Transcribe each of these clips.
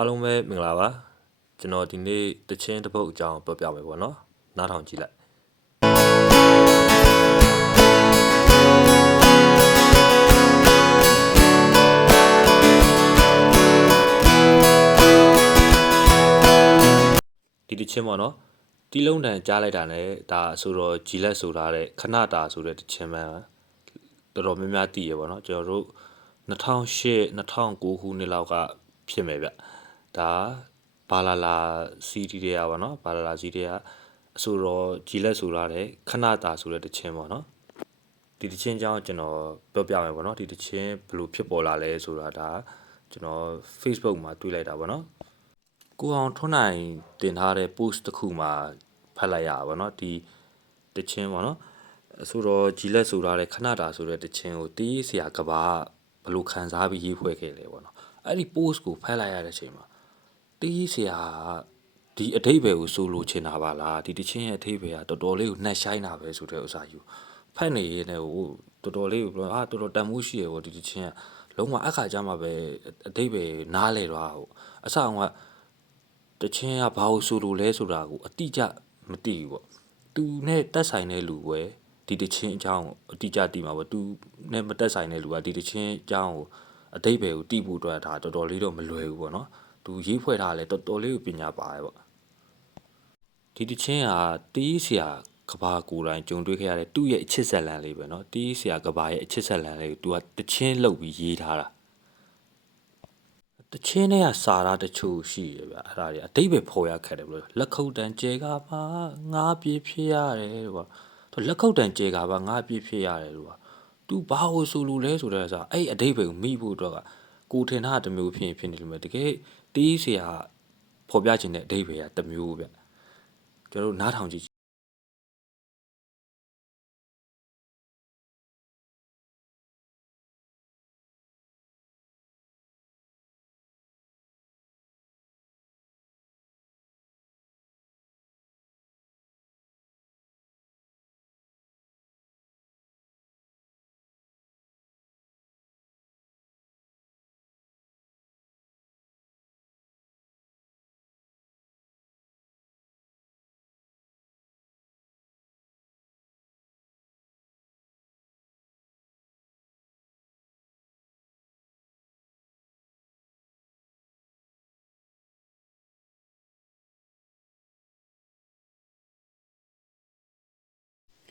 အားလုံးပဲမင်္ဂလာပါကျွန်တော်ဒီနေ့တချင်းတစ်ပုတ်အကြောင်းပြောပြမယ်ပေါ့နော်နားထောင်ကြည့်လိုက်ဒီတချင်းပေါ့နော်တီးလုံးတန်ကြားလိုက်တာ ਨੇ ဒါဆိုတော့ဂျီလက်ဆိုတာတဲ့ခဏတာဆိုတဲ့တချင်းမှန်တော်တော်များများသိရပေါ့နော်ကျွန်တော်တို့2008 2009ခုနှစ်လောက်ကဖြစ်မယ်ဗျဒါဘာလာစီးတီတွေကပေါ့နော်ဘာလာစီးတွေကအဆိုတော့ဂျီလက်ဆိုတာတဲ့ခဏတာဆိုတဲ့တခြင်းပေါ့နော်ဒီတခြင်းကြောင့်ကျွန်တော်ပြောပြမယ်ပေါ့နော်ဒီတခြင်းဘယ်လိုဖြစ်ပေါ်လာလဲဆိုတာဒါကျွန်တော် Facebook မှာတွေ့လိုက်တာပေါ့နော်ကိုအောင်ထွန်းနိုင်တင်ထားတဲ့ post တစ်ခုမှာဖတ်လိုက်ရပါပေါ့နော်ဒီတခြင်းပေါ့နော်ဆိုတော့ဂျီလက်ဆိုတာတဲ့ခဏတာဆိုတဲ့တခြင်းကိုတီးဆရာကဘာဘယ်လိုခံစားပြီးရေးဖွဲ့ခဲ့လဲပေါ့နော်အဲ့ဒီ post ကိုဖတ်လိုက်ရတဲ့အချိန်မှာတီးဆရာဒီအဓိပ္ပာယ်ကိုဆိုလိုချင်တာပါလားဒီတချင်းရဲ့အဓိပ္ပာယ်ကတော်တော်လေးကိုနှက်ဆိုင်တာပဲဆိုတဲ့ဥစ္စာယူဖတ်နေရတဲ့ဟိုတော်တော်လေးကိုတော်တော်တန်မိုးရှိရပေါ့ဒီတချင်းကလုံးဝအခါကြမှာပဲအဓိပ္ပာယ်နားလေတော့ဟိုအဆောင်ကတချင်းကဘာလို့ဆိုလိုလဲဆိုတာကိုအတိအကျမသိဘူးပေါ့သူနဲ့တက်ဆိုင်တဲ့လူပဲဒီတချင်းအကြောင်းအတိအကျသိမှာပေါ့သူနဲ့မတက်ဆိုင်တဲ့လူကဒီတချင်းအကြောင်းကိုအဓိပ္ပာယ်ကိုသိဖို့အတွက်ဒါတော်တော်လေးတော့မလွယ်ဘူးပေါ့နော်သူရေးဖွဲ့ထားလဲတော်တော်လေးကိုပညာပါတယ်ပေါ့ဒီတချင်းကတီးဆရာကဘာကိုယ်တိုင်ကြုံတွေ့ခဲ့ရတဲ့သူ့ရဲ့အချစ်ဆက်လန်လေးပဲเนาะတီးဆရာကဘာရဲ့အချစ်ဆက်လန်လေးကို तू ကတချင်းလှုပ်ပြီးရေးထားတာတချင်းနဲ့ကစာသားတချို့ရှိရဗျအဲ့ဒါတွေအတိတ်ပဲဖော်ရခက်တယ်ဘလို့လက်ခုပ်တန်ကျဲကပါငါပြေးဖြစ်ရတယ်လို့ပေါ့လက်ခုပ်တန်ကျဲကပါငါပြေးဖြစ်ရတယ်လို့ပေါ့ तू ဘာလို့ဆိုလို့လဲဆိုတော့အဲ့အတိတ်ပဲကိုမိဖို့တော့ကကိုထင်တာတမျိုးဖြစ်နေလို့မယ်တကယ်တီးဆရာဖော်ပြခြင်းတဲ့အတိတ်ပဲကတမျိုးဗျကျွန်တော်တို့နားထောင်ကြည့်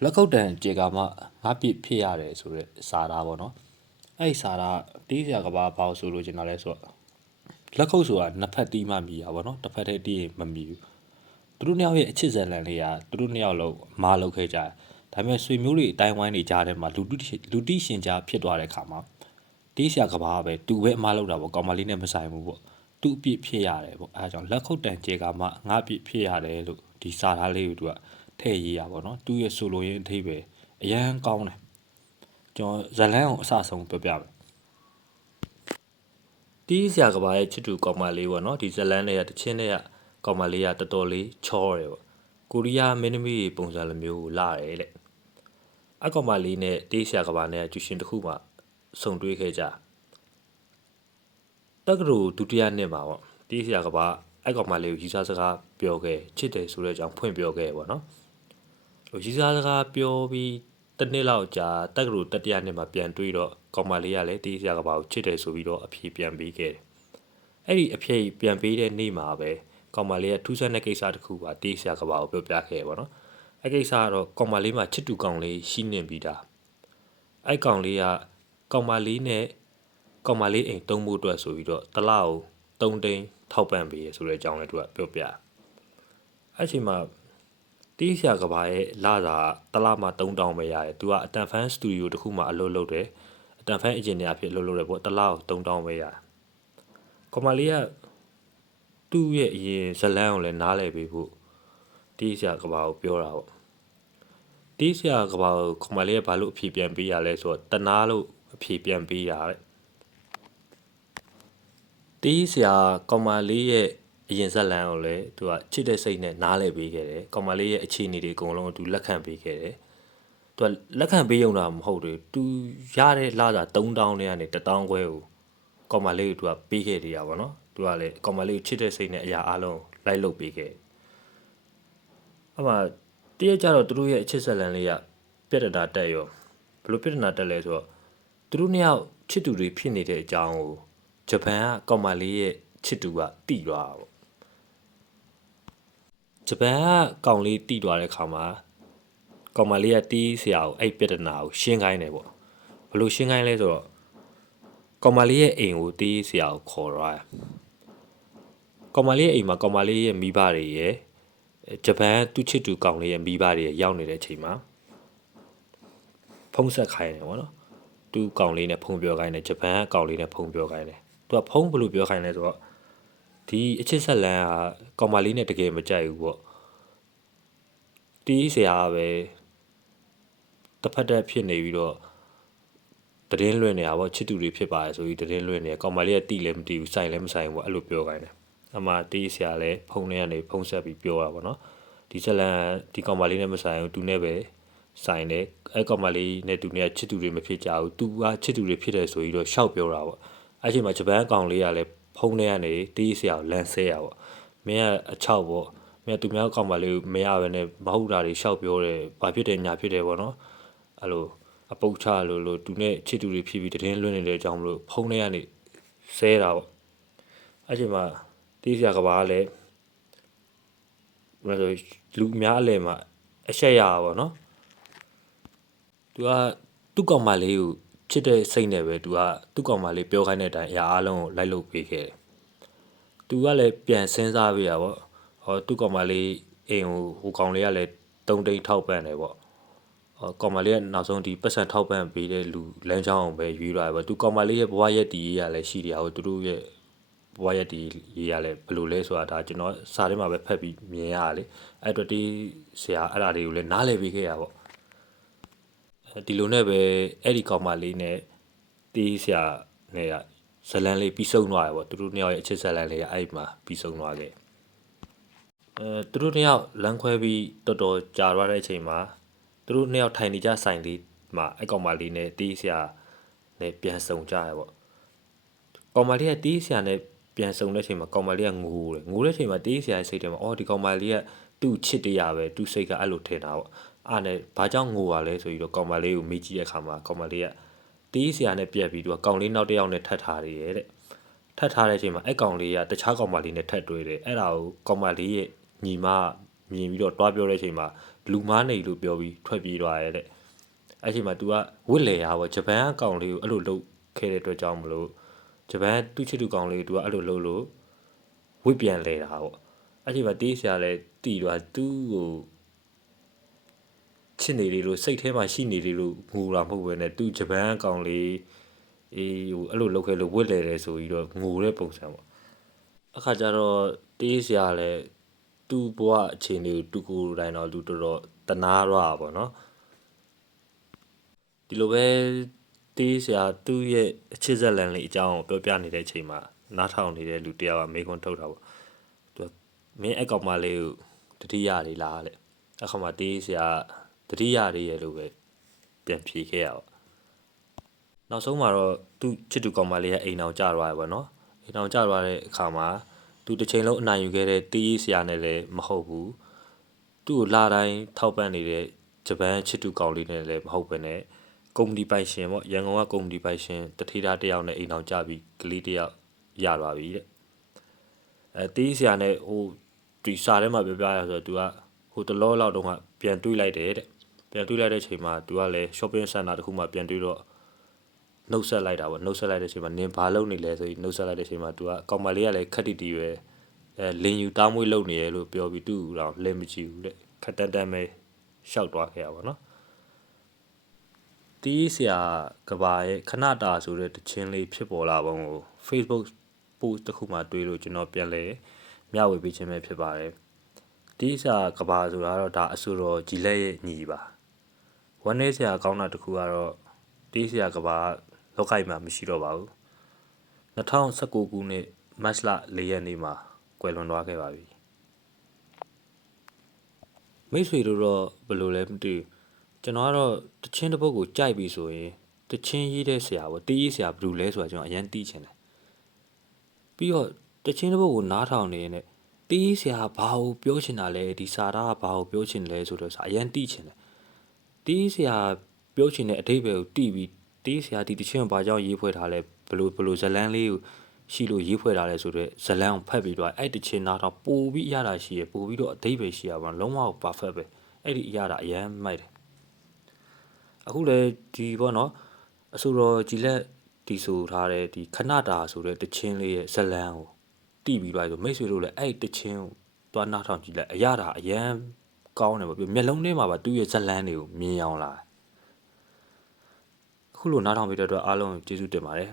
လက်ခုပ်တန်ကြေကာမှငါပြစ်ဖြစ်ရတယ်ဆိုတဲ့စာသားပေါ့နော်အဲ့စာသားတီးစရာကဘာလို့ဆိုလို့ကျင်တာလဲဆိုတော့လက်ခုပ်ဆိုတာနှစ်ဖက်တီးမှမြည်တာပေါ့နော်တစ်ဖက်တည်းတီးရင်မမြည်ဘူးသူတို့နှစ်ယောက်ရဲ့အချစ်ဇလန်လေးကသူတို့နှစ်ယောက်လုံးမားလုပ်ခဲ့ကြတယ်ဒါပေမဲ့ဆွေမျိုးတွေအတိုင်းဝိုင်းတွေကြားထဲမှာလူတိရှင်ကြားဖြစ်သွားတဲ့ခါမှာတီးစရာကဘာပဲသူပဲအမားလုပ်တာပေါ့ကောင်မလေးနဲ့မဆိုင်ဘူးပေါ့သူ့အပြစ်ဖြစ်ရတယ်ပေါ့အဲဒါကြောင့်လက်ခုပ်တန်ကြေကာမှငါပြစ်ဖြစ်ရတယ်လို့ဒီစာသားလေးကိုသူကထည့်ရေးရပါတော့သူ့ရဲ့ဆိုလိုရင်းအထိပ္ပယ်အရန်ကောင်းတယ်ကျွန်တော်ဇလန်းအောင်အစဆုံးပြောပြမယ်တီးဆရာကဘာရဲ့ချစ်တူကောင်မလေးပေါ့နော်ဒီဇလန်းတွေကတချင်းတွေကကောင်မလေးကတော်တော်လေးချောတယ်ပေါ့ကိုရီးယားမင်းသမီးပုံစံလိုမျိုးကိုလာတယ်တဲ့အကောင်မလေးနဲ့တီးဆရာကဘာနဲ့ကျူရှင်တစ်ခုမှစုံတွေ့ခဲ့ကြတက္ကသိုလ်ဒုတိယနှစ်မှာပေါ့တီးဆရာကဘာအကောင်မလေးကိုရီးစားစကားပြောခဲ့ချစ်တယ်ဆိုတဲ့အကြောင်းဖွင့်ပြောခဲ့ပေါ့နော်ရီးစားစကားပြောပြီးတစ်နှစ်လောက်ကြာတက္ကသိုလ်တတိယနှစ်မှာပြန်တွေ့တော့ကောင်မလေးကလည်းတီးဆရာကဘာကိုချစ်တယ်ဆိုပြီးတော့အဖြေပြန်ပေးခဲ့တယ်အဲ့ဒီအဖြေပြန်ပေးတဲ့နေ့မှာပဲကောင်မလေးကထူးဆန်းတဲ့ကိစ္စတစ်ခုပါတီးဆရာကဘာကိုပြောပြခဲ့ပေါ့နော်အဲ့ကိစ္စကတော့ကောင်မလေးမှာချစ်တူကောင်လေးရှိနေပြီးသားအဲ့ကောင်လေးကကောင်မလေးနဲ့ကောင်မလေးအိမ်တုံးဖို့အတွက်ဆိုပြီးတော့တလောက်3တိန်းထောက်ပံ့ပေးရဆိုတဲ့အကြောင်းလည်းသူကပြောပြအဲ့ချိန်မှာတီးဆရာကဘာရဲ့လာတာတလားမှ3000ပဲရတယ်သူကအတန်ဖန်စတူဒီယိုတစ်ခုမှအလုပ်လုပ်တယ်အတန်ဖန်အင်ဂျင်နီယာဖြစ်အလုပ်လုပ်တယ်ပေါ့တလား3000ပဲရတယ်ကောင်မလေးကသူ့ရဲ့အရင်ဇလန်းကိုလည်းနားလည်ပေးဖို့တီးဆရာကဘာကိုပြောတာပေါ့တီးဆရာကဘာကိုကောင်မလေးကဘာလို့အဖြေပြန်ပေးရလဲဆိုတော့တနာလို့အဖြေပြန်ပေးရတဲ့တီးဆရာကောင်မလေးရဲ့အရင်ဇက်လန်ကိုလည်းသူကချစ်တဲ့စိတ်နဲ့နားလည်ပေးခဲ့တယ်ကောင်မလေးရဲ့အခြေအနေတွေအကုန်လုံးသူလက်ခံပေးခဲ့တယ်သူကလက်ခံပေးရုံတော့မဟုတ်ဘူးသူရတဲ့လစာ3000နဲ့ကနေ1000ခွဲကိုကောင်မလေးကိုသူကပေးခဲ့သေးတာပေါ့နော် သူကလည်းကောင်မလေးကိုချစ်တဲ့စိတ်နဲ့အရာအလုံးလိုက်လုပ်ပေးခဲ့အမှတရက်ကြတော့သူတို့ရဲ့အချစ်ဆက်လန်လေးကပြက်တာတက်ရောဘလို့ပြက်တာတက်လဲဆိုတော့သူတို့နှစ်ယောက်ချစ်သူတွေဖြစ်နေတဲ့အကြောင်းကိုဂျပန်ကကောင်မလေးရဲ့ချစ်သူကတိသွားတာပေါ့ဂျပန်ကကောင်လေးတိသွားတဲ့ခါမှာကောင်မလေးကတီးဆရာကိုအဲ့ပြက်တာကိုရှင်းခိုင်းတယ်ပေါ့ဘလို့ရှင်းခိုင်းလဲဆိုတော့ကောင်မလေးရဲ့အိမ်ကိုတီးဆရာကိုခေါ်သွားကောင်မလေးရဲ့အိမ်မှာကောင်မလေးရဲ့မိဘတွေရဲ့ဂျပန်သူ့ချစ်သူကောင်လေးရဲ့မိဘတွေရဲ့ရောက်နေတဲ့အချိန်မှာဖုံးဆက်ခိုင်းတယ်ပေါ့နော်သူ့ကောင်လေးနဲ့ဖုံးပြောခိုင်းတယ်ဂျပန်ကကောင်လေးနဲ့ဖုံးပြောခိုင်းတယ်သူကဖုံးဘလို့ပြောခိုင်းလဲဆိုတော့ဒီအချစ်ဆက်လန်းကကောင်မလေးနဲ့တကယ်မကြိုက်ဘူးပေါ့တီးဆရာကပဲတစ်ဖက်တက်ဖြစ်နေပြီးတော့တည်င်းလွင်နေတာပေါ့ချစ်သူတွေဖြစ်ပါတယ်ဆိုပြီးတည်င်းလွင်နေကောင်မလေးကတိလည်းမတိဘူးစိုင်လည်းမဆိုင်ဘူးအဲ့လိုပြောခိုင်းတယ်အမှတီးဆရာလည်းဖုံးထဲကနေဖုံးဆက်ပြီးပြောတာပေါ့နော်ဒီဆက်လန်းဒီကောင်မလေးနဲ့မဆိုင်ဘူးသူနဲ့ပဲဆိုင်တယ်အဲ့ကောင်မလေးနဲ့သူနဲ့ချစ်သူတွေမဖြစ်ကြဘူးသူကချစ်သူတွေဖြစ်တယ်ဆိုပြီးတော့ရှောက်ပြောတာပေါ့အဲ့ချိန်မှာဂျပန်ကောင်လေးကလည်းဖုံးထဲကနေတီးဆရာကိုလန်ဆဲရပေါ့မင်းကအချောက်ပေါ့မင်းသူများကောင်မလေးကိုမရဘဲနဲ့မဟုတ်တာတွေရှောက်ပြောတယ်ဘာဖြစ်တယ်ညာဖြစ်တယ်ပေါ့နော်အဲ့လိုအပုတ်ချလို့သူနဲ့ချစ်သူတွေဖြစ်ပြီးတည်င်းလွင့်နေတဲ့အကြောင်းမလို့ဖုံးထဲကနေဆဲတာပေါ့အဲ့ချိန်မှာတီးဆရာကဘာကလည်းဘယ်လိုလူများအလဲမှာအဆက်ရပါပေါ့နော်သူကသူ့ကောင်မလေးကိုချစ်တဲ့စိတ်နဲ့ပဲသူကသူ့ကောင်မလေးပြောခိုင်းတဲ့အတိုင်းအရာအလုံးကိုလိုက်လုပ်ပေးခဲ့တယ်သူကလည်းပြန်စဉ်းစားပေးတာပေါ့ဟောသူ့ကောင်မလေးအိမ်ကိုဟိုကောင်လေးကလည်း3 သိန်းထောက်ပံ့တယ်ပေါ့ကောင်မလေးကနောက်ဆုံးဒီပတ်စံထောက်ပံ့ပေးတဲ့လူလမ်းကြောင်းအောင်ပဲရွေးလာတယ်ပေါ့သူကောင်မလေးရဲ့ဘဝရက်တည်ရေးရလည်းရှိတယ်ဟိုသူတို့ရဲ့ဘဝရက်တည်ရေးရလည်းဘယ်လိုလဲဆိုတာဒါကျွန်တော်စာထဲမှာပဲဖတ်ပြီးမြင်ရတယ်လေအဲ့တော့ဒီဆရာအဲ့ဒါတွေကိုလည်းနားလည်ပေးခဲ့ရပေါ့ဒီလိုနဲ့ပဲအဲ့ဒီကောင်မလေးနဲ့တီးဆရာနဲ့ကဇလန်လေးပြီးဆုံးသွားတယ်ပေါ့သူတို့နှစ်ယောက်ရဲ့အချစ်ဇလန်လေးကအဲ့မှာပြီးဆုံးသွားခဲ့သူတို့နှစ်ယောက်လမ်းခွဲပြီးတော်တော်ကြာသွားတဲ့အချိန်မှာသူတို့နှစ်ယောက်ထိုင်နေကြဆိုင်လေးမှာအဲ့ကောင်မလေးနဲ့တီးဆရာနဲ့ပြန်ဆုံကြရပေါ့ကောင်မလေးကတီးဆရာနဲ့ပြန်ဆုံတဲ့အချိန်မှာကောင်မလေးကငိုတဲ့အချိန်မှာတီးဆရာရဲ့စိတ်ထဲမှာအော်ဒီကောင်မလေးကသူ့ချစ်တရားပဲသူ့စိတ်ကအဲ့လိုထင်တာပေါ့အားနဲ့ဘာကြောင့်ငိုရလဲဆိုပြီးတော့ကောင်မလေးကိုမေးကြည့်တဲ့အခါမှာကောင်မလေးကတီးဆရာနဲ့ပြက်ပြီးသူကကောင်လေးနောက်တစ်ယောက်နဲ့ထပ်ထားတယ်တဲ့ထပ်ထားတဲ့အချိန်မှာအဲ့ကောင်လေးကတခြားကောင်မလေးနဲ့ထပ်တွေ့တယ်အဲ့ဒါကိုကောင်မလေးရဲ့ညီမမြင်ပြီးတော့တွားပြောတဲ့အချိန်မှာလူမားနေလို့ပြောပြီးထွက်ပြေးသွားရဲ့တဲ့အဲ့ချိန်မှာ तू ကဝစ်လေရပေါ့ဂျပန်ကကောင်လေးကိုအဲ့လိုလုပ်ခဲ့တဲ့အတွက်ကြောင့်မလို့ဂျပန်သူ့ချစ်သူကောင်လေးကို तू ကအဲ့လိုလုပ်လို့ဝစ်ပြန်လေတာပေါ့အဲ့ချိန်မှာတေးဆရာလည်းတီးသွားသူ့ကိုချစ်နေလေလို့စိတ်ထဲမှာရှိနေလေလို့ငိုတာမဟုတ်ဘဲနဲ့သူ့ဂျပန်ကောင်လေးဟိုအဲ့လိုလုပ်ခဲ့လို့ဝစ်လေတယ်ဆိုပြီးတော့ငိုတဲ့ပုံစံပေါ့အခါကျတော့တေးဆရာလည်းသူ့ဘဝအခြေအနေကိုသူကိုယ်တိုင်တော့သူတော်တော်တနာရပါပေါ့နော်ဒီလိုပဲတေးဆရာသူ့ရဲ့အချစ်ဇက်လန်လေးအကြောင်းကိုပြောပြနေတဲ့အချိန်မှာနားထောင်နေတဲ့လူတယောက်ကမေးခွန်းထုတ်တာပေါ့သူကမင်းအဲ့ကောင်မလေးကိုတတိယလေးလားတဲ့အခါမှာတေးဆရာတတိယလေးရဲ့လို့ပဲပြန်ဖြေခဲ့ရအောင်နောက်ဆုံးမှာတော့သူ့ချစ်သူကောင်မလေးရဲ့အိမ်အောင်ကျသွားတယ်ပေါ့နော်အိမ်အောင်ကျသွားတဲ့အခါမှာသူတစ်ချိန်လုံးအနိုင်ယူခဲ့တဲ့တေးဆရာနဲ့လည်းမဟုတ်ဘူးသူ့ကိုလာတိုင်းထောက်ပံ့နေတဲ့ဂျပန်ချစ်သူကောင်လေးနဲ့လည်းမဟုတ်ပဲနဲ့ကုမ္ပဏီပိုင်ရှင်ပေါ့ရန်ကုန်ကကုမ္ပဏီပိုင်ရှင်တထေးသားတယောက်နဲ့အိမ်အောင်ကြပြီးကလေးတယောက်ရသွားပြီတဲ့တေးဆရာနဲ့ဟိုဒီစာထဲမှာပြောပြရဆိုတော့ तू ကဟိုတလောလောက်တုန်းကပြန်တွေးလိုက်တယ်တဲ့ပြန်တွေးလိုက်တဲ့အချိန်မှာ तू ကလည်း shopping center တခုမှပြန်တွေးတော့နှုတ်ဆက်လိုက်တာပေါ့နှုတ်ဆက်လိုက်တဲ့အချိန်မှာနင်ဘာလုပ်နေလဲဆိုပြီးနှုတ်ဆက်လိုက်တဲ့အချိန်မှာ तू ကကောင်မလေးကလည်းခက်တီတီပဲလင်ယူတားမွေးလုပ်နေရလို့ပြောပြီးသူ့တော့လဲမကြည့်ဘူးတဲ့ခက်တန်းတန်းပဲရှောက်သွားခဲ့ရပါတော့တီးဆရာကဘာရဲ့ခဏတာဆိုတဲ့တခြင်းလေးဖြစ်ပေါ်လာပုံကို Facebook post တစ်ခုမှတွေ့လို့ကျွန်တော်ပြန်လဲမျှဝေပေးခြင်းပဲဖြစ်ပါတယ်တီးဆရာကဘာဆိုတာတော့ဒါအဆိုတော်ဂျီလက်ရဲ့ညီပါဝမ်းနေဆရာကောင်းတာတစ်ခုကတော့တီးဆရာကဘာလောကကြီးမှာမရှိတော့ပါဘူး2019ခုနှစ်မတ်လ4ရက်နေ့မှာကွယ်လွန်သွားခဲ့ပါပြီမိတ်ဆွေတို့တော့ဘယ်လိုလဲမသိဘူးကျွန်တော်ကတော့တချင်းတစ်ပုတ်ကိုကြိုက်ပြီဆိုရင်တချင်းရေးတဲ့ဆရာပေါ့တေးရေးဆရာဘယ်လိုလဲဆိုတာကျွန်တော်အရင်သိချင်တယ်ပြီးတော့တ တချင်းတစ်ပုဒ်ကိုနားထောင်နေနဲ့တီးဆရာဘာကိုပြောချင်တာလဲဒီစာသားကဘာကိုပြောချင်လဲဆိုတော့စာအရင်တိချင်တယ်တီးဆရာပြောချင်တဲ့အဓိပ္ပာယ်ကိုတိပြီးတီးဆရာဒီတချင်းကိုဘာကြောင့်ရေးဖွဲ့ထားလဲဘလို့ဇလန်းလေးကိုရှိလို့ရေးဖွဲ့ထားလဲဆိုတော့ဇလန်းကိုဖတ်ပြီးတော့အဲ့တချင်းနားထောင်ပို့ပြီးအရတာရှိရပို့ပြီးတော့အဓိပ္ပာယ်ရှိရပါလုံးဝ perfect ပဲအဲ့ဒီအရတာအရင်မိုက်တယ်အခုလေဒီပေါ့နော်အဆိုတော်ကြည်လက်ဒီဆိုထားတဲ့ဒီခဏတာဆိုတဲ့တချင်းလေးရဲ့ဇလန်းကိုတိပြီးသွားဆိုမိတ်ဆွေတို့လည်းအဲ့တချင်းကိုတွားနားထောင်ကြည့်လိုက်အရတာအရင်ကောင်းတယ်ပေါ့ပြမျက်လုံးထဲမှာပါသူ့ရဲ့ဇလန်းတွေကိုမြင်အောင်လာအခုလိုနားထောင်ပြီးတဲ့အတွက်အားလုံးကျေးဇူးတင်ပါတယ်